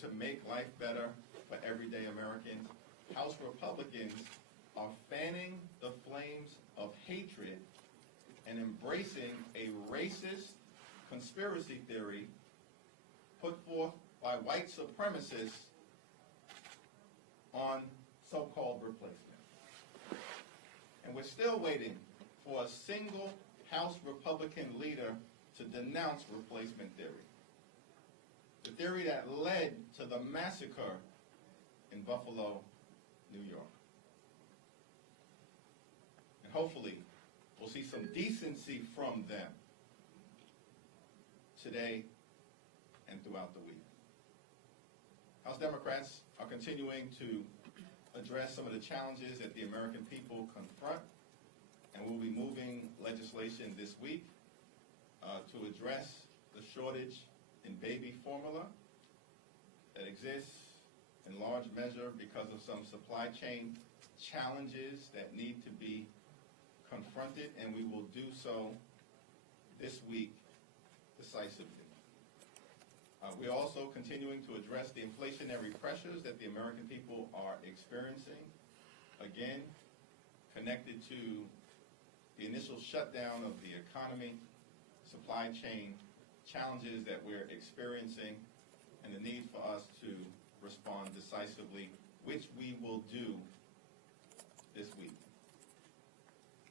to make life better for everyday Americans, House Republicans are fanning the flames of hatred and embracing a racist conspiracy theory put forth by white supremacists on so-called replacement. And we're still waiting for a single House Republican leader to denounce replacement theory, the theory that led to the massacre in Buffalo, New York. And hopefully, we'll see some decency from them today and throughout the week. House Democrats are continuing to address some of the challenges that the American people confront, and we'll be moving legislation this week to address the shortage in baby formula that exists in large measure because of some supply chain challenges that need to be confronted, and we will do so this week decisively. We're also continuing to address the inflationary pressures that the American people are experiencing, again, connected to the initial shutdown of the economy, supply chain challenges that we're experiencing, and the need for us to respond decisively, which we will do this week.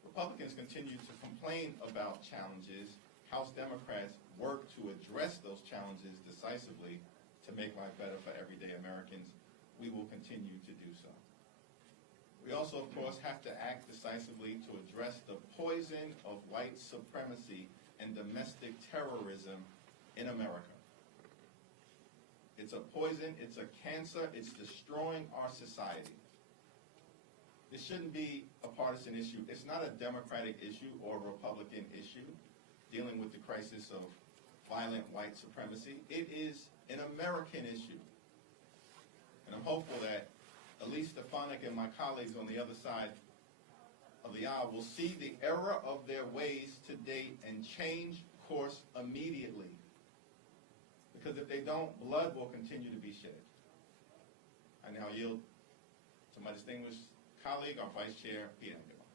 Republicans continue to complain about challenges. House Democrats work to address those challenges decisively to make life better for everyday Americans. We will continue to do so. We also, of course, have to act decisively to address the poison of white supremacy and domestic terrorism in America. It's a poison, it's a cancer, it's destroying our society. This shouldn't be a partisan issue. It's not a Democratic issue or a Republican issue dealing with the crisis of violent white supremacy. It is an American issue. And I'm hopeful that Elise Stefanik and my colleagues on the other side of the aisle will see the error of their ways to date and change course immediately. Because if they don't, blood will continue to be shed. I now yield to my distinguished colleague, our Vice Chair, Pete Aguilar.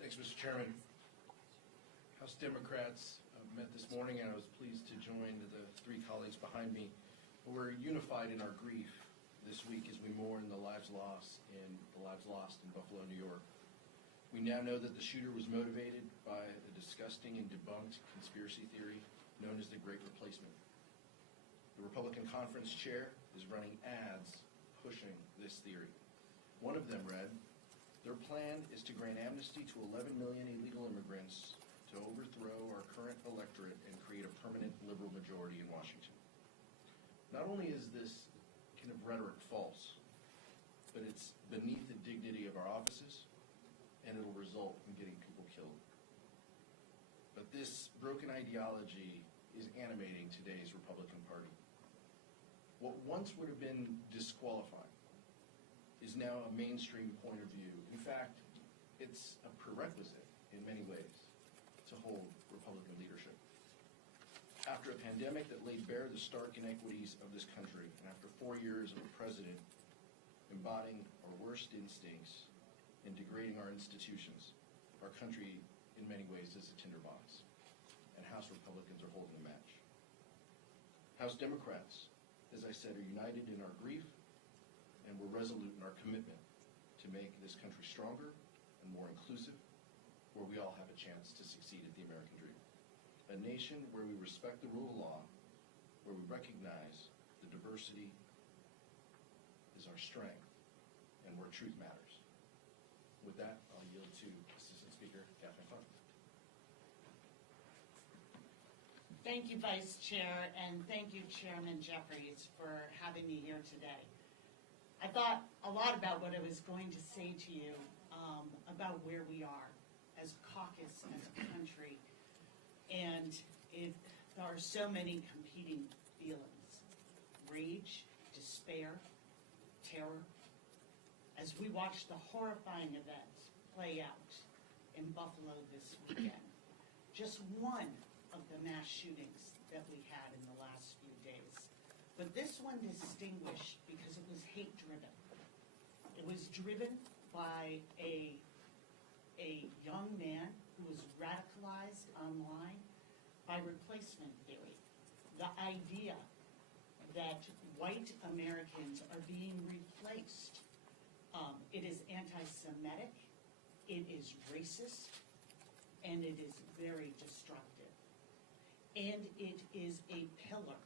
Thanks, Mr. Chairman. House Democrats met this morning, and I was pleased to join the three colleagues behind me. We're unified in our grief this week as we mourn the lives lost in Buffalo, New York. We now know that the shooter was motivated by a disgusting and debunked conspiracy theory known as the Great Replacement. The Republican conference chair is running ads pushing this theory. One of them read, "Their plan is to grant amnesty to 11 million illegal immigrants to overthrow our current electorate and create a permanent liberal majority in Washington." Not only is this kind of rhetoric false, but it's beneath the dignity of our offices, and it'll result in getting people killed. But this broken ideology is animating today's Republican Party. What once would have been disqualifying is now a mainstream point of view. In fact, it's a prerequisite in many ways to hold Republican leadership. After a pandemic that laid bare the stark inequities of this country, and after 4 years of a president embodying our worst instincts and degrading our institutions, our country in many ways is a tinderbox, and House Republicans are holding the match. House Democrats, as I said, are united in our grief, and we're resolute in our commitment to make this country stronger and more inclusive, where we all have a chance to succeed at the American dream. A nation where we respect the rule of law, where we recognize the diversity is our strength, and where truth matters. With that, I'll yield to Assistant Speaker Catherine Clark. Thank you, Vice Chair, and thank you, Chairman Jeffries, for having me here today. I thought a lot about what I was going to say to you about where we are as a caucus, as a country, and there are so many competing feelings: rage, despair, terror, as we watch the horrifying events play out in Buffalo this weekend. Just one of the mass shootings that we had in the last few days. But this one distinguished because it was hate-driven. It was driven by a young man who was radicalized online by replacement theory. The idea that white Americans are being replaced. It is anti-Semitic, it is racist, and it is very destructive. And it is a pillar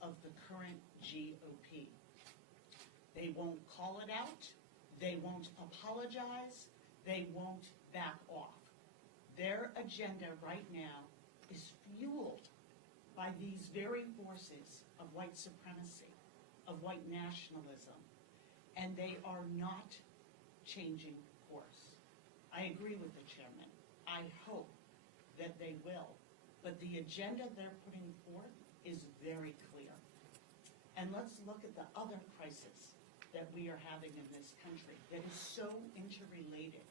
of the current GOP. They won't call it out, they won't apologize, they won't back off. Their agenda right now is fueled by these very forces of white supremacy, of white nationalism, and they are not changing course. I agree with the chairman. I hope that they will, but the agenda they're putting forth is very clear. And let's look at the other crisis that we are having in this country that is so interrelated.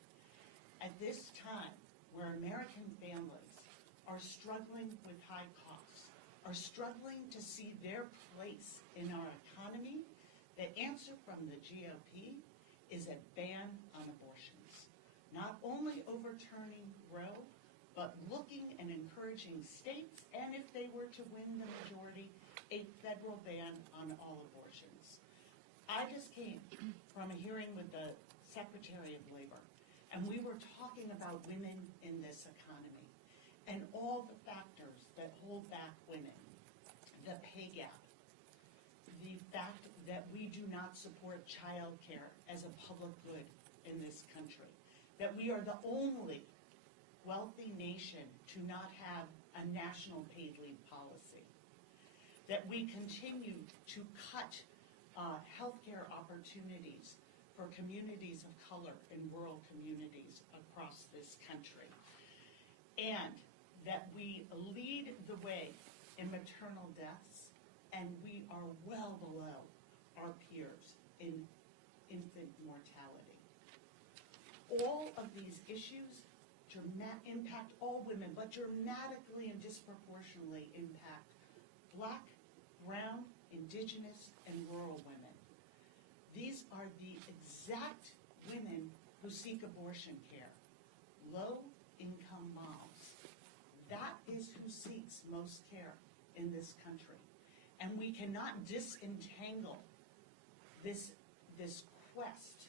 At this time, where American families are struggling with high costs, are struggling to see their place in our economy, the answer from the GOP is a ban on abortions. Not only overturning Roe, but looking and encouraging states, and if they were to win the majority, a federal ban on all abortions. I just came from a hearing with the Secretary of Labor, and we were talking about women in this economy and all the factors that hold back women. The pay gap, the fact that we do not support child care as a public good in this country, that we are the only wealthy nation to not have a national paid leave policy, that we continue to cut healthcare opportunities for communities of color in rural communities across this country, and that we lead the way in maternal deaths, and we are well below our peers in infant mortality. All of these issues impact all women, but dramatically and disproportionately impact Black, brown, indigenous, and rural women. These are the exact women who seek abortion care, low-income moms. That is who seeks most care in this country. And we cannot disentangle this quest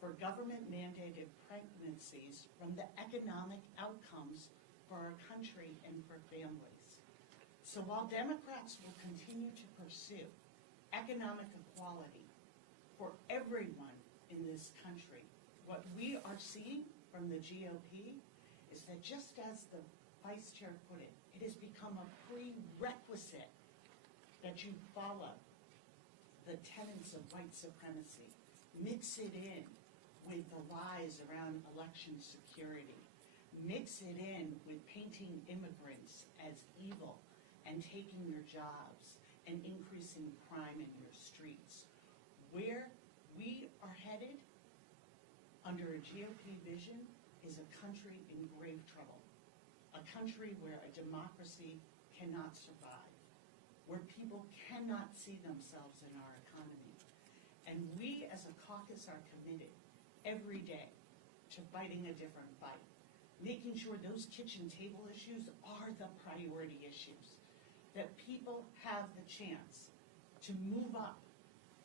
for government-mandated pregnancies from the economic outcomes for our country and for families. So while Democrats will continue to pursue economic equality for everyone in this country, what we are seeing from the GOP is that just as the Vice Chair put it, it has become a prerequisite that you follow the tenets of white supremacy, mix it in with the lies around election security, mix it in with painting immigrants as evil and taking your jobs and increasing crime in your streets. Where we are headed under a GOP vision is a country in grave trouble, a country where a democracy cannot survive, where people cannot see themselves in our economy. And we as a caucus are committed every day to fighting a different fight, making sure those kitchen table issues are the priority issues, that people have the chance to move up,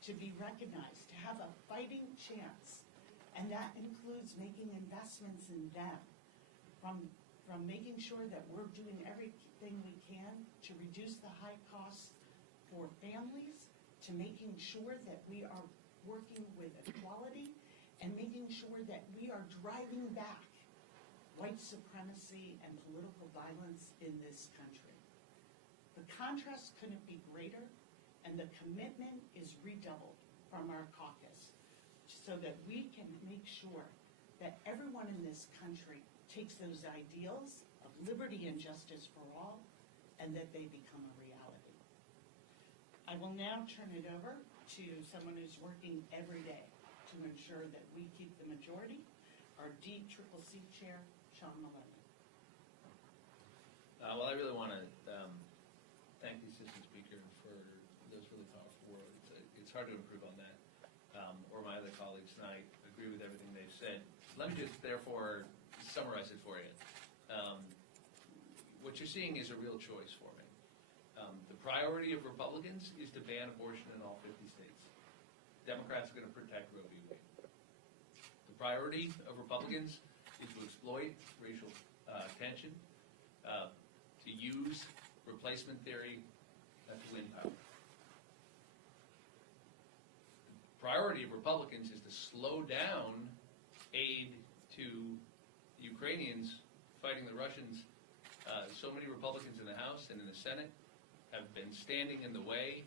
to be recognized, to have a fighting chance. And that includes making investments in them, from making sure that we're doing everything we can to reduce the high costs for families, to making sure that we are working with equality and making sure that we are driving back white supremacy and political violence in this country. The contrast couldn't be greater, and the commitment is redoubled from our caucus so that we can make sure that everyone in this country takes those ideals of liberty and justice for all and that they become a reality. I will now turn it over to someone who's working every day to ensure that we keep the majority, our DCCC Chair, Sean Maloney. Well, I really want to those really powerful words. It's hard to improve on that. Or my other colleagues and I agree with everything they've said. Let me just therefore summarize it for you. What you're seeing is a real choice for me. The priority of Republicans is to ban abortion in all 50 states. Democrats are going to protect Roe v. Wade. The priority of Republicans is to exploit racial tension, to use replacement theory to win power. The priority of Republicans is to slow down aid to the Ukrainians fighting the Russians. So many Republicans in the House and in the Senate have been standing in the way,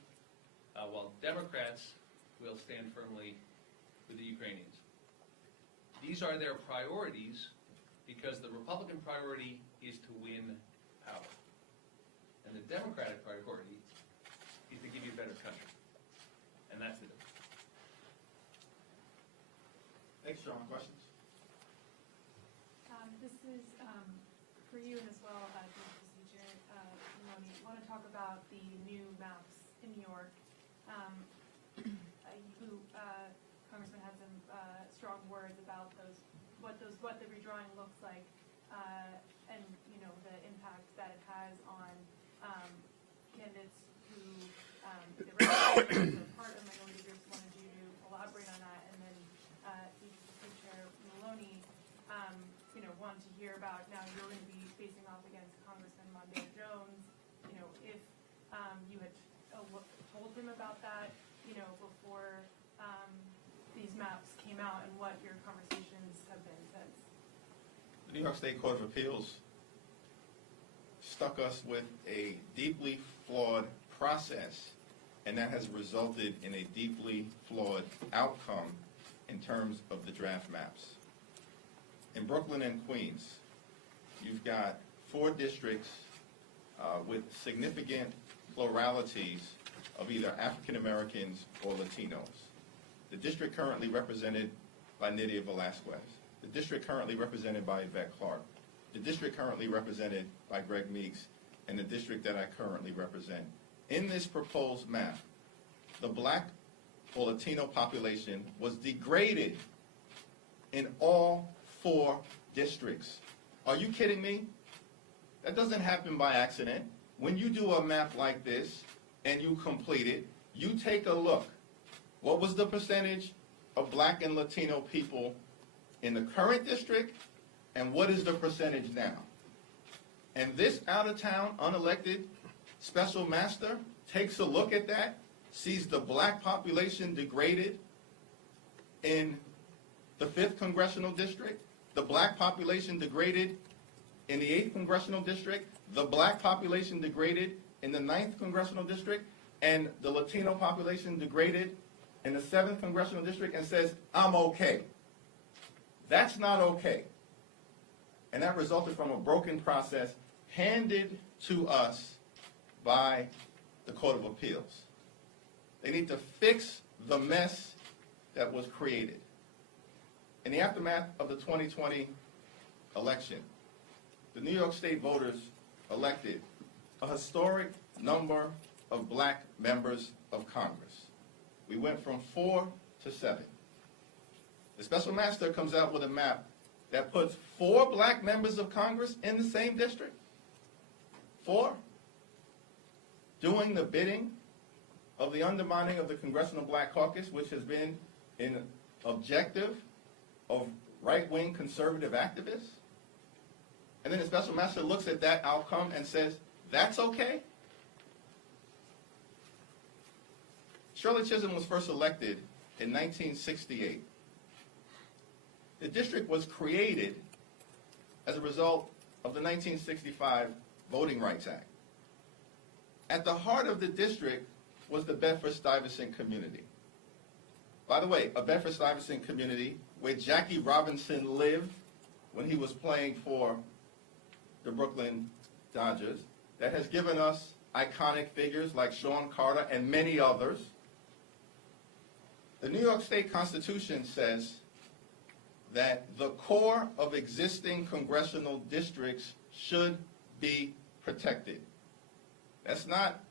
while Democrats will stand firmly with the Ukrainians. These are their priorities because the Republican priority is to win power. And the Democratic priority is to give you a better country. And that's the difference. Thanks, Sean. Questions? This is for you and as well as the procedure. I want to talk about the new maps in New York. Congressman had some strong words about what the redrawing looks like, and the impact that it has on candidates who the part of minority groups wanted you to elaborate on that, and then Chair Maloney wanted to hear about, now you're going to be facing off against Congressman Mondale Jones, if you had told him about that, before these maps came out, and what your conversations have been since. The New York State Court of Appeals stuck us with a deeply flawed process, and that has resulted in a deeply flawed outcome in terms of the draft maps. In Brooklyn and Queens, you've got 4 districts with significant pluralities of either African Americans or Latinos. The district currently represented by Nydia Velasquez. The district currently represented by Yvette Clark. The district currently represented by Greg Meeks, and the district that I currently represent. In this proposed map, the black or Latino population was degraded in all 4 districts. Are you kidding me? That doesn't happen by accident. When you do a map like this and you complete it, you take a look. What was the percentage of black and Latino people in the current district, and what is the percentage now? And this out-of-town, unelected special master takes a look at that, sees the black population degraded in the 5th Congressional District, the black population degraded in the 8th Congressional District, the black population degraded in the 9th Congressional District, and the Latino population degraded in the 7th Congressional District, and says, I'm okay. That's not okay. And that resulted from a broken process handed to us by the Court of Appeals. They need to fix the mess that was created. In the aftermath of the 2020 election, the New York State voters elected a historic number of black members of Congress. We went from 4 to 7. The special master comes out with a map that puts 4 black members of Congress in the same district. 4. Doing the bidding of the undermining of the Congressional Black Caucus, which has been an objective of right-wing conservative activists. And then the special master looks at that outcome and says, that's okay? Shirley Chisholm was first elected in 1968. The district was created as a result of the 1965 Voting Rights Act. At the heart of the district was the Bedford-Stuyvesant community. By the way, a Bedford-Stuyvesant community where Jackie Robinson lived when he was playing for the Brooklyn Dodgers, that has given us iconic figures like Sean Carter and many others. The New York State Constitution says that the core of existing congressional districts should be protected. That's not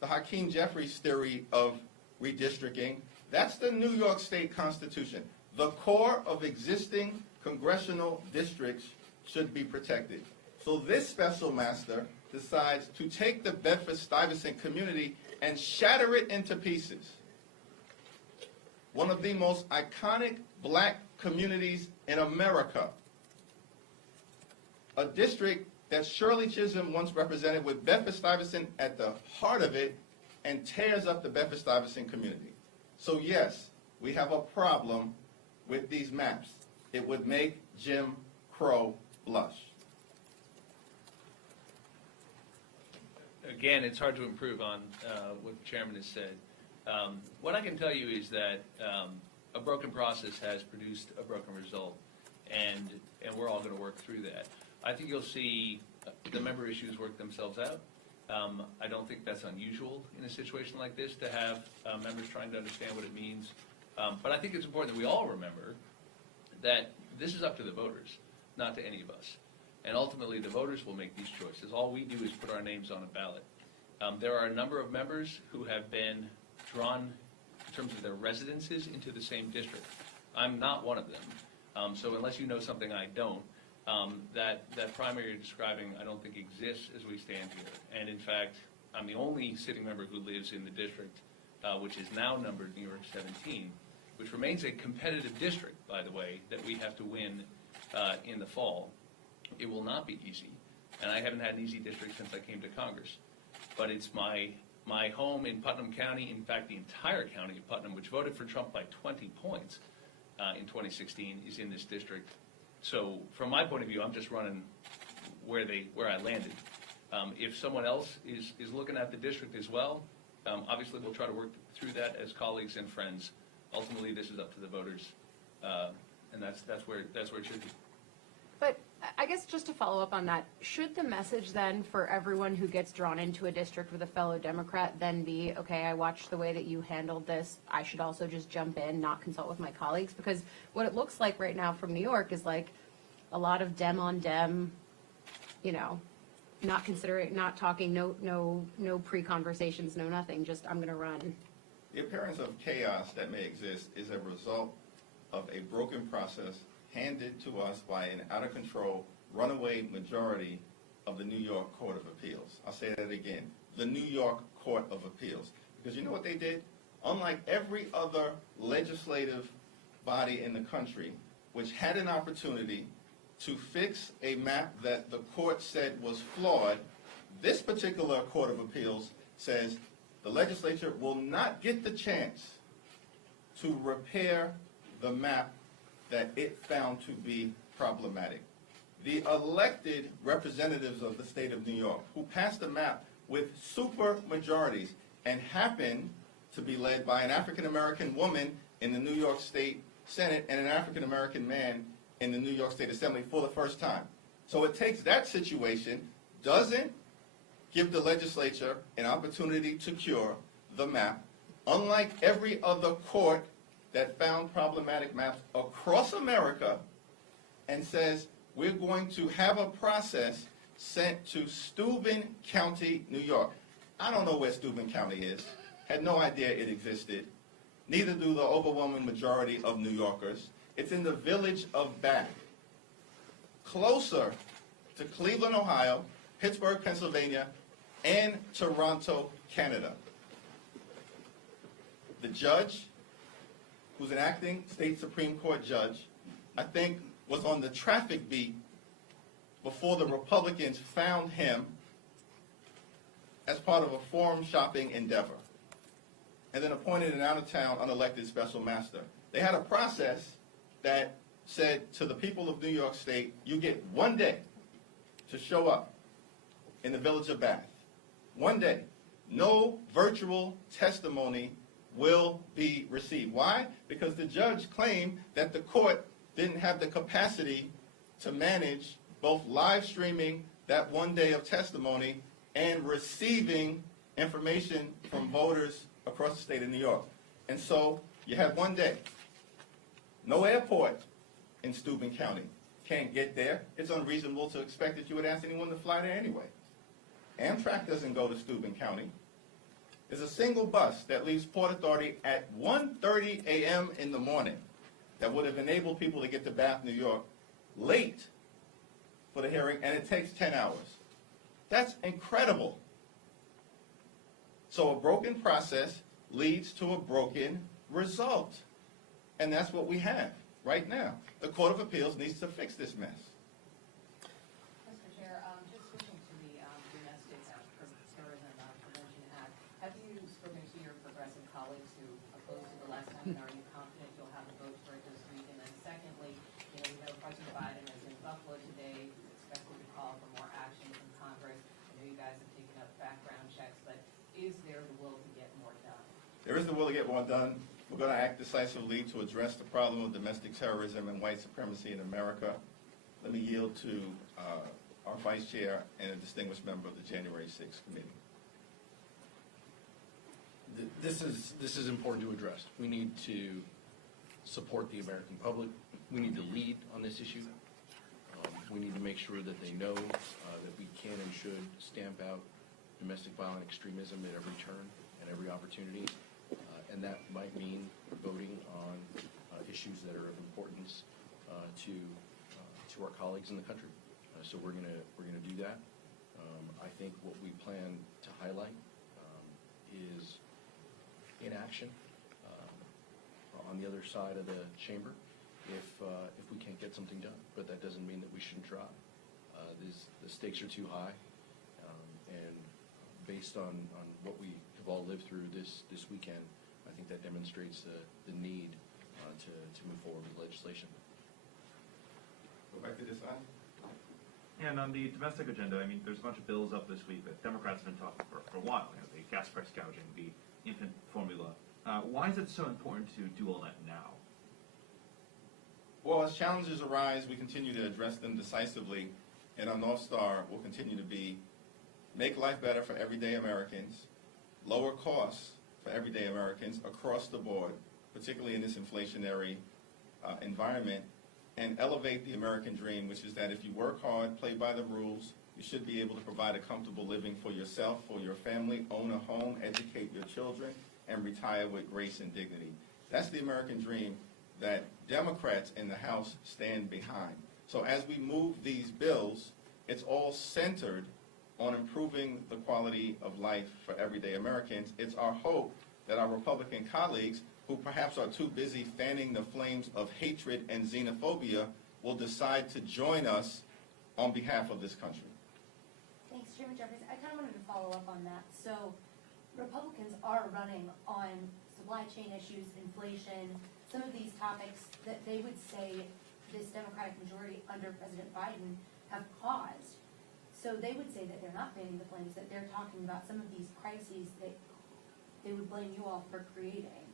the Hakeem Jeffries theory of redistricting. That's the New York State Constitution. The core of existing congressional districts should be protected. So this special master decides to take the Bedford-Stuyvesant community and shatter it into pieces. One of the most iconic black communities in America. A district that Shirley Chisholm once represented, with Bedford-Stuyvesant at the heart of it, and tears up the Bedford-Stuyvesant community. So yes, we have a problem with these maps. It would make Jim Crow blush. Again, it's hard to improve on what the chairman has said. What I can tell you is that a broken process has produced a broken result, and we're all going to work through that. I think you'll see the member issues work themselves out. I don't think that's unusual in a situation like this to have members trying to understand what it means. But I think it's important that we all remember that this is up to the voters, not to any of us. And ultimately, the voters will make these choices. All we do is put our names on a ballot. There are a number of members who have been drawn in terms of their residences into the same district. I'm not one of them. So unless you know something I don't, that primary you're describing I don't think exists as we stand here. And in fact, I'm the only sitting member who lives in the district, which is now numbered New York 17, which remains a competitive district, by the way, that we have to win in the fall. It will not be easy, and I haven't had an easy district since I came to Congress. But it's my home in Putnam County, in fact, the entire county of Putnam, which voted for Trump by 20 points in 2016, is in this district. So from my point of view, I'm just running where I landed. If someone else is looking at the district as well, obviously we'll try to work through that as colleagues and friends. Ultimately, this is up to the voters, and that's where it should be. But I guess just to follow up on that, should the message then for everyone who gets drawn into a district with a fellow Democrat then be, okay, I watched the way that you handled this, I should also just jump in, not consult with my colleagues? Because what it looks like right now from New York is like a lot of Dem on Dem, not considering, not talking, no pre-conversations, no nothing, just I'm going to run. The appearance of chaos that may exist is a result of a broken process handed to us by an out-of-control, runaway majority of the New York Court of Appeals. I'll say that again, the New York Court of Appeals. Because you know what they did? Unlike every other legislative body in the country, which had an opportunity to fix a map that the court said was flawed, this particular Court of Appeals says the legislature will not get the chance to repair the map that it found to be problematic. The elected representatives of the state of New York, who passed the map with super majorities and happened to be led by an African-American woman in the New York State Senate and an African-American man in the New York State Assembly for the first time. So it takes that situation, doesn't give the legislature an opportunity to cure the map, unlike every other court that found problematic maps across America, and says we're going to have a process sent to Steuben County, New York. I don't know where Steuben County is. Had no idea it existed. Neither do the overwhelming majority of New Yorkers. It's in the village of Bath, closer to Cleveland, Ohio, Pittsburgh, Pennsylvania, and Toronto, Canada. The judge, who's an acting state Supreme Court judge, I think was on the traffic beat before the Republicans found him as part of a forum shopping endeavor, and then appointed an out-of-town unelected special master. They had a process that said to the people of New York State, you get 1 day to show up in the village of Bath. 1 day. No virtual testimony will be received. Why? Because the judge claimed that the court didn't have the capacity to manage both live streaming that 1 day of testimony and receiving information from voters across the state of New York. And so you have 1 day. No airport in Steuben County. Can't get there. It's unreasonable to expect that you would ask anyone to fly there anyway. Amtrak doesn't go to Steuben County. There's a single bus that leaves Port Authority at 1:30 a.m. in the morning that would have enabled people to get to Bath, New York, late for the hearing, and it takes 10 hours. That's incredible. So a broken process leads to a broken result. And that's what we have right now. The Court of Appeals needs to fix this mess. Mr. Chair, just switching to the Domestic Terrorism Prevention Act, have you spoken to your progressive colleagues who opposed it the last time, and are you confident you'll have a vote for it this week? And then secondly, we know President Biden is in Buffalo today, he's expected to call for more action from Congress. I know you guys have taken up background checks, but is there the will to get more done? There is the will to get more done. We're going to act decisively to address the problem of domestic terrorism and white supremacy in America. Let me yield to our Vice Chair and a distinguished member of the January 6th Committee. This is important to address. We need to support the American public. We need to lead on this issue. We need to make sure that they know that we can and should stamp out domestic violent extremism at every turn and every opportunity. And that might mean voting on issues that are of importance to our colleagues in the country. So we're gonna do that. I think what we plan to highlight is inaction on the other side of the chamber if we can't get something done. But that doesn't mean that we shouldn't try. The stakes are too high, and based on what we have all lived through this weekend, I think that demonstrates the need to move forward with legislation. Go back to this side. And on the domestic agenda, I mean, there's a bunch of bills up this week that Democrats have been talking for a while. You know, the gas price gouging, the infant formula. Why is it so important to do all that now? Well, as challenges arise, we continue to address them decisively, and our North Star will continue to be make life better for everyday Americans, lower costs for everyday Americans across the board, particularly in this inflationary environment, and elevate the American dream, which is that if you work hard, play by the rules, you should be able to provide a comfortable living for yourself, for your family, own a home, educate your children, and retire with grace and dignity. That's the American dream that Democrats in the House stand behind. So as we move these bills, it's all centered on improving the quality of life for everyday Americans. It's our hope that our Republican colleagues, who perhaps are too busy fanning the flames of hatred and xenophobia, will decide to join us on behalf of this country. Thanks, Chairman Jeffries. I kind of wanted to follow up on that. So Republicans are running on supply chain issues, inflation, some of these topics that they would say this Democratic majority under President Biden have caused. So they would say that they're not fanning the flames, that they're talking about some of these crises that they would blame you all for creating.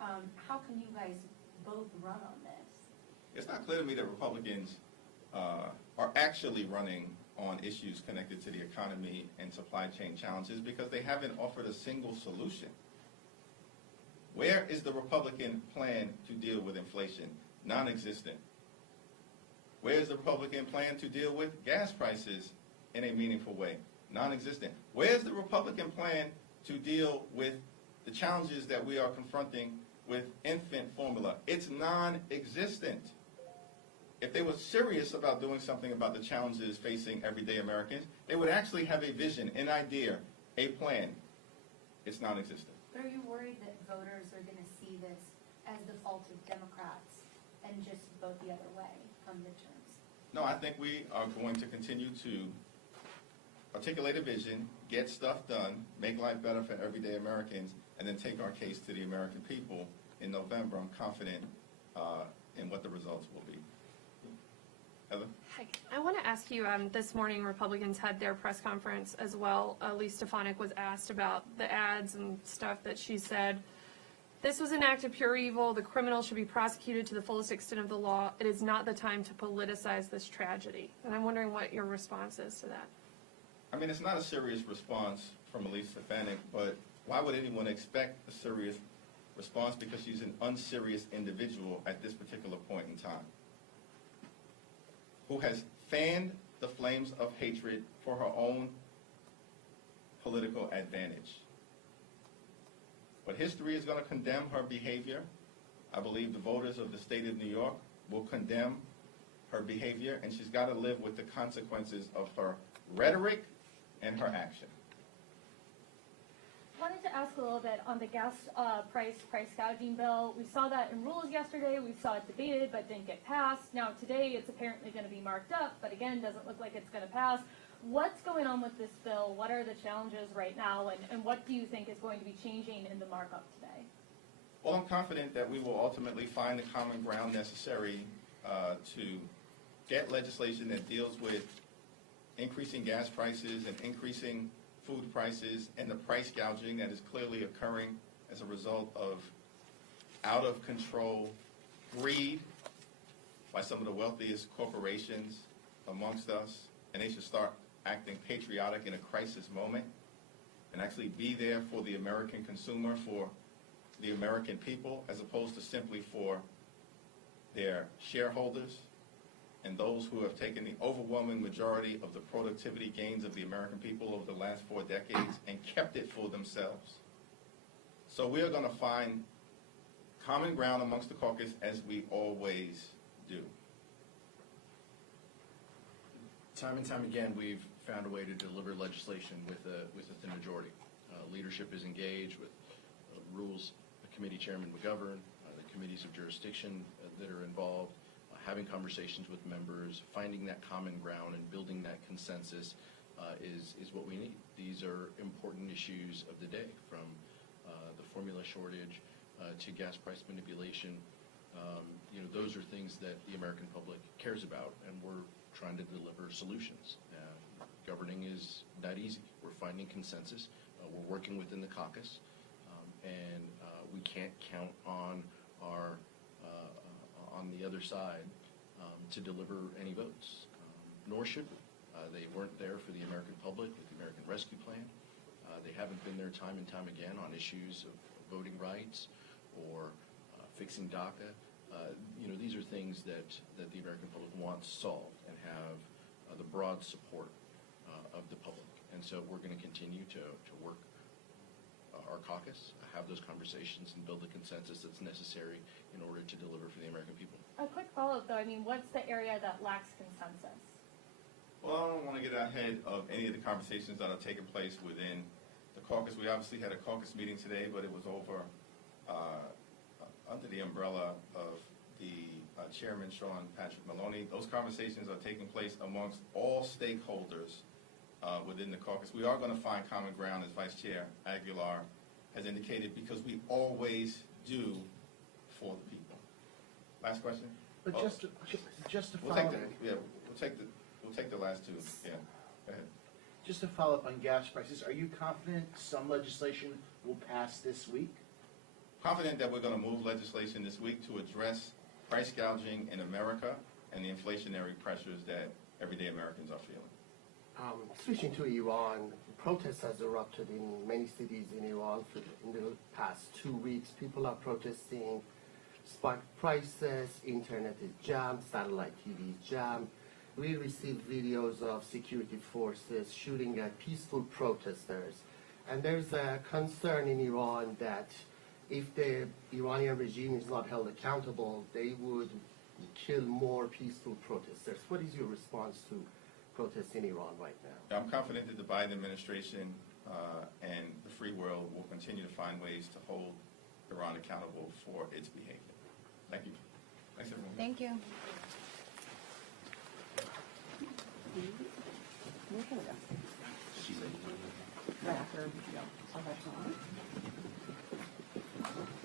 How can you guys both run on this? It's not clear to me that Republicans are actually running on issues connected to the economy and supply chain challenges because they haven't offered a single solution. Where is the Republican plan to deal with inflation? Non-existent. Where is the Republican plan to deal with gas prices in a meaningful way? Non-existent. Where is the Republican plan to deal with the challenges that we are confronting with infant formula? It's non-existent. If they were serious about doing something about the challenges facing everyday Americans, they would actually have a vision, an idea, a plan. It's non-existent. But are you worried that voters are going to see this as the fault of Democrats and just vote the other way come midterms? No, I think we are going to continue to articulate a vision, get stuff done, make life better for everyday Americans, and then take our case to the American people in November. I'm confident in what the results will be. Heather? Hi. I want to ask you, this morning Republicans had their press conference as well. Elise Stefanik was asked about the ads and stuff that she said. This was an act of pure evil. The criminal should be prosecuted to the fullest extent of the law. It is not the time to politicize this tragedy. And I'm wondering what your response is to that. I mean, it's not a serious response from Elise Stefanik, but why would anyone expect a serious response? Because she's an unserious individual at this particular point in time, who has fanned the flames of hatred for her own political advantage. But history is going to condemn her behavior. I believe the voters of the state of New York will condemn her behavior, and she's got to live with the consequences of her rhetoric and her action. Wanted to ask a little bit on the gas price gouging bill. We saw that in rules yesterday. We saw it debated but didn't get passed. Now today it's apparently going to be marked up, but again doesn't look like it's going to pass. What's going on with this bill? What are the challenges right now, and what do you think is going to be changing in the markup today? Well, I'm confident that we will ultimately find the common ground necessary to get legislation that deals with increasing gas prices and increasing food prices and the price gouging that is clearly occurring as a result of out-of-control greed by some of the wealthiest corporations amongst us, and they should start acting patriotic in a crisis moment and actually be there for the American consumer, for the American people, as opposed to simply for their shareholders and those who have taken the overwhelming majority of the productivity gains of the American people over the last 4 decades and kept it for themselves. So we are going to find common ground amongst the caucus, as we always do. Time and time again, we've found a way to deliver legislation with a thin majority. Leadership is engaged with rules committee chairman McGovern, the committees of jurisdiction that are involved, having conversations with members, finding that common ground and building that consensus is what we need. These are important issues of the day, from the formula shortage to gas price manipulation. Those are things that the American public cares about, and we're trying to deliver solutions. Governing is not easy. We're finding consensus. We're working within the caucus, and we can't count on our on the other side to deliver any votes, nor should we. They weren't there for the American public with the American Rescue Plan. They haven't been there time and time again on issues of voting rights or fixing DACA. These are things that the American public wants solved and have the broad support of the public. And so we're going to continue to work our caucus, have those conversations, and build the consensus that's necessary in order to deliver for the American people. A quick follow-up though, what's the area that lacks consensus? Well, I don't want to get ahead of any of the conversations that are taking place within the caucus. We obviously had a caucus meeting today, but it was over under the umbrella of the chairman, Sean Patrick Maloney. Those conversations are taking place amongst all stakeholders within the caucus. We are going to find common ground, as Vice Chair Aguilar has indicated, because we always do for the people. Last question? But just to We'll follow, we'll take the last two. Yeah, go ahead. just to follow up on gas prices, are you confident some legislation will pass this week? Confident that we're going to move legislation this week to address price gouging in America and the inflationary pressures that everyday Americans are feeling. Switching to Iran, protests has erupted in many cities in Iran in the past 2 weeks. People are protesting spiked prices, internet is jammed, satellite TV is jammed. We received videos of security forces shooting at peaceful protesters. And there's a concern in Iran that if the Iranian regime is not held accountable, they would kill more peaceful protesters. What is your response to protests in Iran right now? I'm confident that the Biden administration and the free world will continue to find ways to hold Iran accountable for its behavior. Thank you. Thanks, everyone. Thank you. Right after, yeah, I'll have to.